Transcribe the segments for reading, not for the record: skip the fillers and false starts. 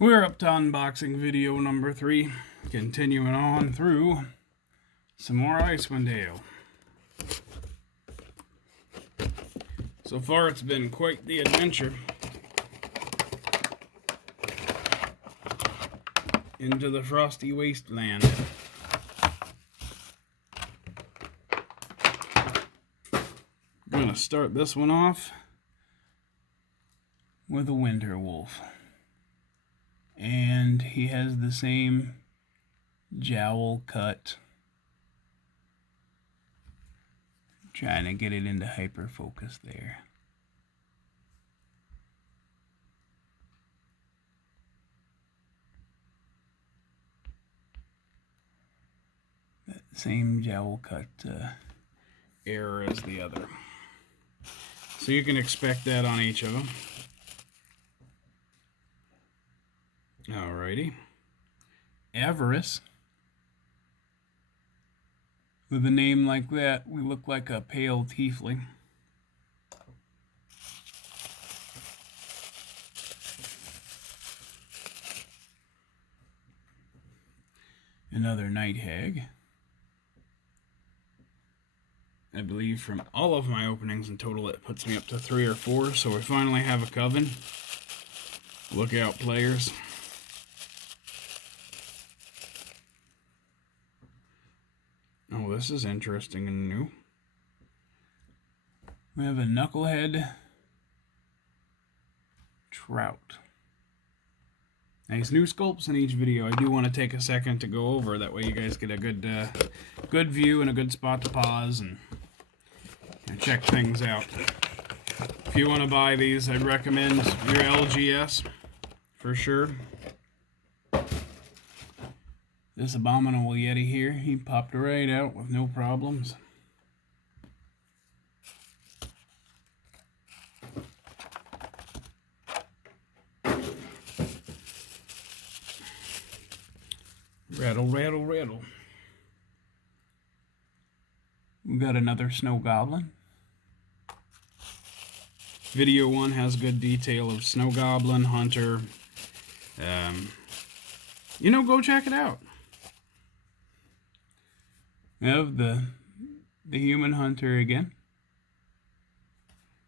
We're up to unboxing video number 3, continuing on through some more Icewindale. So far it's been quite the adventure into the frosty wasteland. I'm going to start this one off with a winter wolf. And he has the same jowl cut. Trying to get it into hyper focus there. That same jowl cut error as the other. So you can expect that on each of them. Alrighty. Avarice. With a name like that, we look like a pale tiefling. Another night hag. I believe from all of my openings in total it puts me up to 3 or 4, so we finally have a coven. Look out, players. Oh, this is interesting and new. We have a knucklehead trout. Nice new sculpts in each video. I do want to take a second to go over. That way you guys get a good view and a good spot to pause and check things out. If you want to buy these, I'd recommend your LGS for sure. This abominable Yeti here, he popped right out with no problems. Rattle, rattle, rattle. We got another snow goblin. Video 1 has good detail of snow goblin, hunter. Go check it out. We have the human hunter again.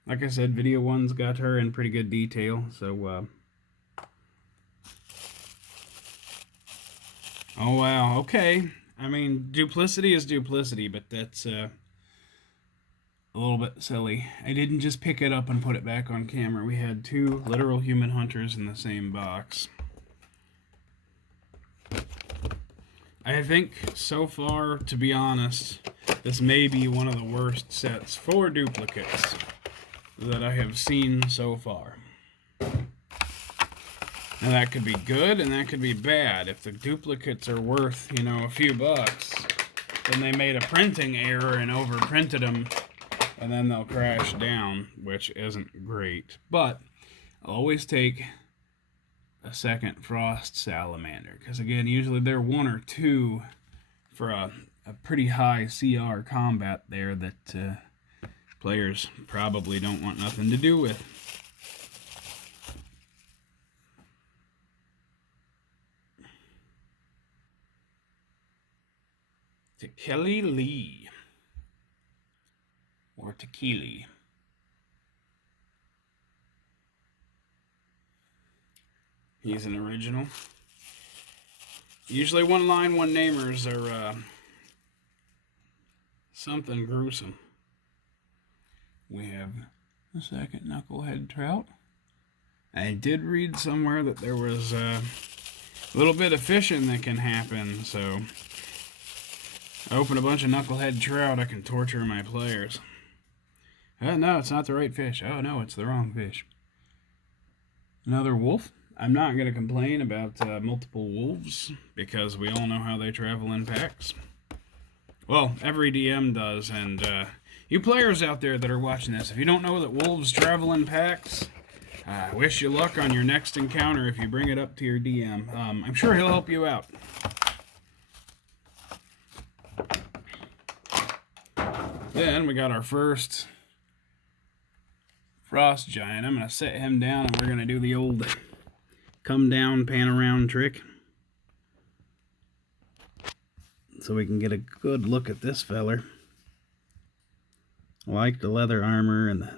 Like I said, video 1's got her in pretty good detail, so oh wow, okay. I mean, duplicity is duplicity, but that's a little bit silly. I didn't just pick it up and put it back on camera. We had 2 literal human hunters in the same box. I think so far, to be honest, this may be one of the worst sets for duplicates that I have seen so far. Now that could be good and that could be bad. If the duplicates are worth, a few bucks, then they made a printing error and overprinted them, and then they'll crash down, which isn't great. But I'll always take a second frost salamander, because again, usually they're 1 or 2 for a pretty high CR combat there that players probably don't want nothing to do with. Tequili Lee or Tequili. He's an original. Usually 1 line, 1 namers are something gruesome. We have a second knucklehead trout. I did read somewhere that there was a little bit of fishing that can happen, so I open a bunch of knucklehead trout, I can torture my players. No, it's not the right fish. Oh no, it's the wrong fish. Another wolf. I'm not going to complain about multiple wolves, because we all know how they travel in packs. Well, every DM does, and you players out there that are watching this, if you don't know that wolves travel in packs, I wish you luck on your next encounter if you bring it up to your DM. I'm sure he'll help you out. Then we got our first frost giant. I'm going to set him down and we're going to do the old come down, pan around trick. So we can get a good look at this feller. I like the leather armor and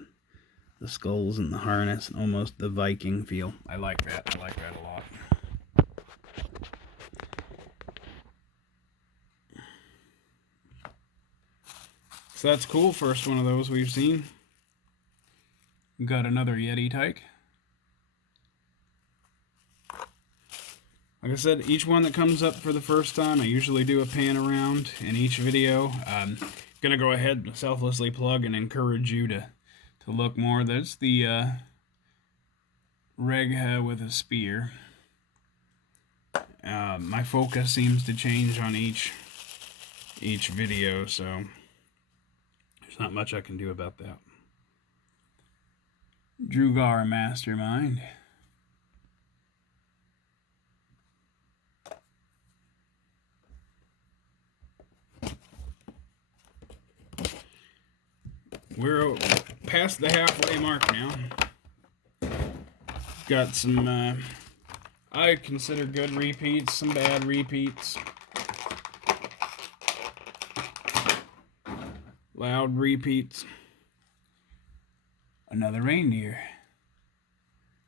the skulls and the harness, and almost the Viking feel. I like that. I like that a lot. So that's cool. First one of those we've seen. We've got another Yeti tyke. Like I said, each one that comes up for the first time, I usually do a pan around in each video. I'm going to go ahead and selflessly plug and encourage you to look more. That's the Regha with a spear. My focus seems to change on each video, so there's not much I can do about that. Drugar Mastermind. We're past the halfway mark now. Got some, I consider good repeats, some bad repeats. Loud repeats. Another reindeer.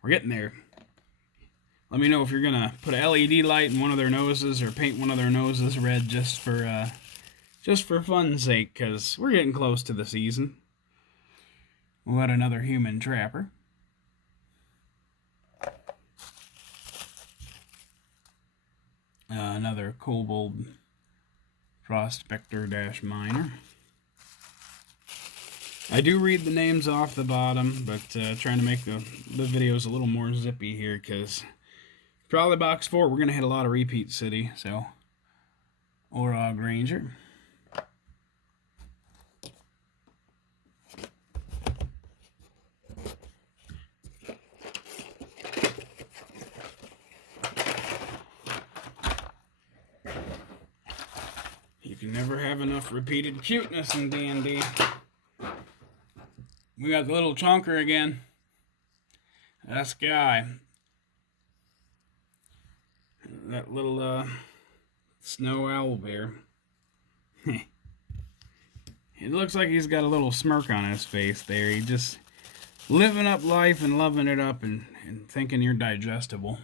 We're getting there. Let me know if you're gonna put a LED light in one of their noses or paint one of their noses red just for fun's sake, because we're getting close to the season. We'll got another human trapper. Another kobold prospector dash miner. I do read the names off the bottom, but trying to make the videos a little more zippy here, because probably box 4 we're going to hit a lot of repeat city. So, Orog Ranger. You can never have enough repeated cuteness in D&D. We got the little chonker again. That's Guy. That little snow owl bear. It looks like he's got a little smirk on his face there. He just living up life and loving it up and thinking you're digestible.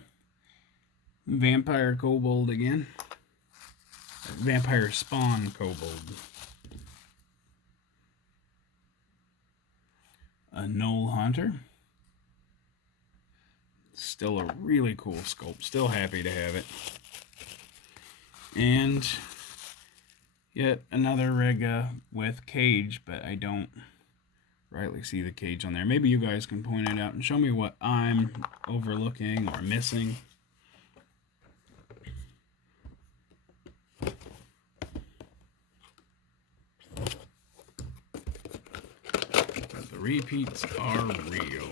Vampire kobold again. Vampire spawn kobold. A Knoll Hunter. Still a really cool sculpt. Still happy to have it. And yet another Rega with cage, but I don't rightly see the cage on there. Maybe you guys can point it out and show me what I'm overlooking or missing. Repeats are real.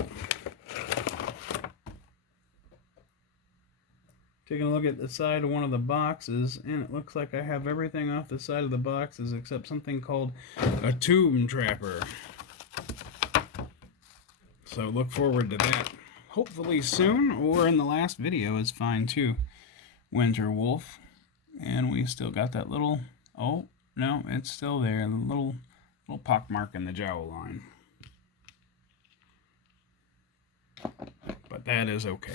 Taking a look at the side of one of the boxes, and it looks like I have everything off the side of the boxes except something called a tomb trapper. So look forward to that. Hopefully soon, or in the last video is fine too. Winter Wolf. And we still got that little, oh, no, it's still there. The little pockmark in the jowl line. But that is okay.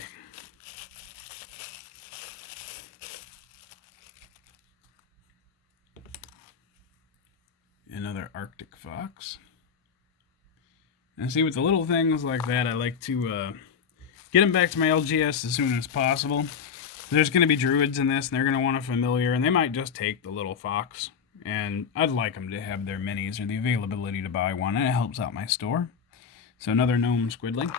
Another Arctic fox. And see, with the little things like that, I like to get them back to my LGS as soon as possible. There's going to be druids in this, and they're going to want a familiar, and they might just take the little fox. And I'd like them to have their minis or the availability to buy one, and it helps out my store. So another gnome squidling.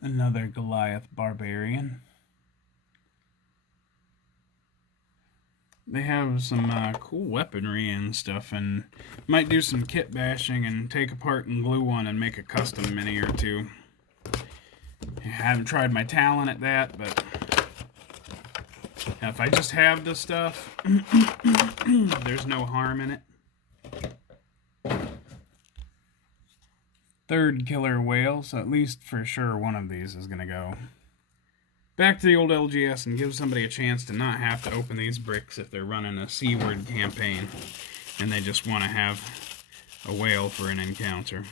Another Goliath barbarian. They have some cool weaponry and stuff, and might do some kit bashing and take apart and glue one and make a custom mini or two. I haven't tried my talent at that, but Now, if I just have this stuff, there's no harm in it. Third killer whale, so at least for sure one of these is going to go back to the old LGS and give somebody a chance to not have to open these bricks if they're running a seaward campaign and they just want to have a whale for an encounter.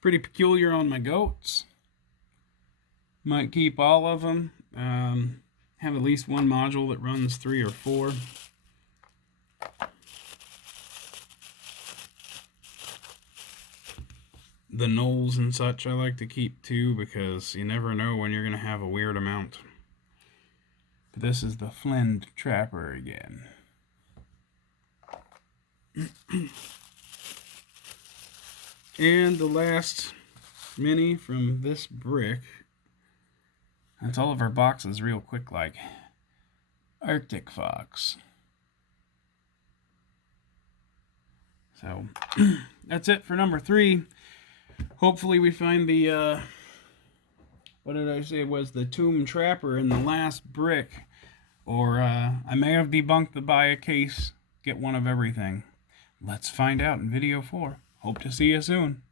Pretty peculiar on my goats. Might keep all of them. Have at least one module that runs 3 or 4. The knolls and such I like to keep too, because you never know when you're going to have a weird amount. But this is the Flend Trapper again. And the last mini from this brick. That's all of our boxes real quick, like Arctic Fox. So that's it for number 3. Hopefully we find the, what did I say was the Tomb Trapper in the last brick. Or I may have debunked the buy a case, get one of everything. Let's find out in video 4. Hope to see you soon.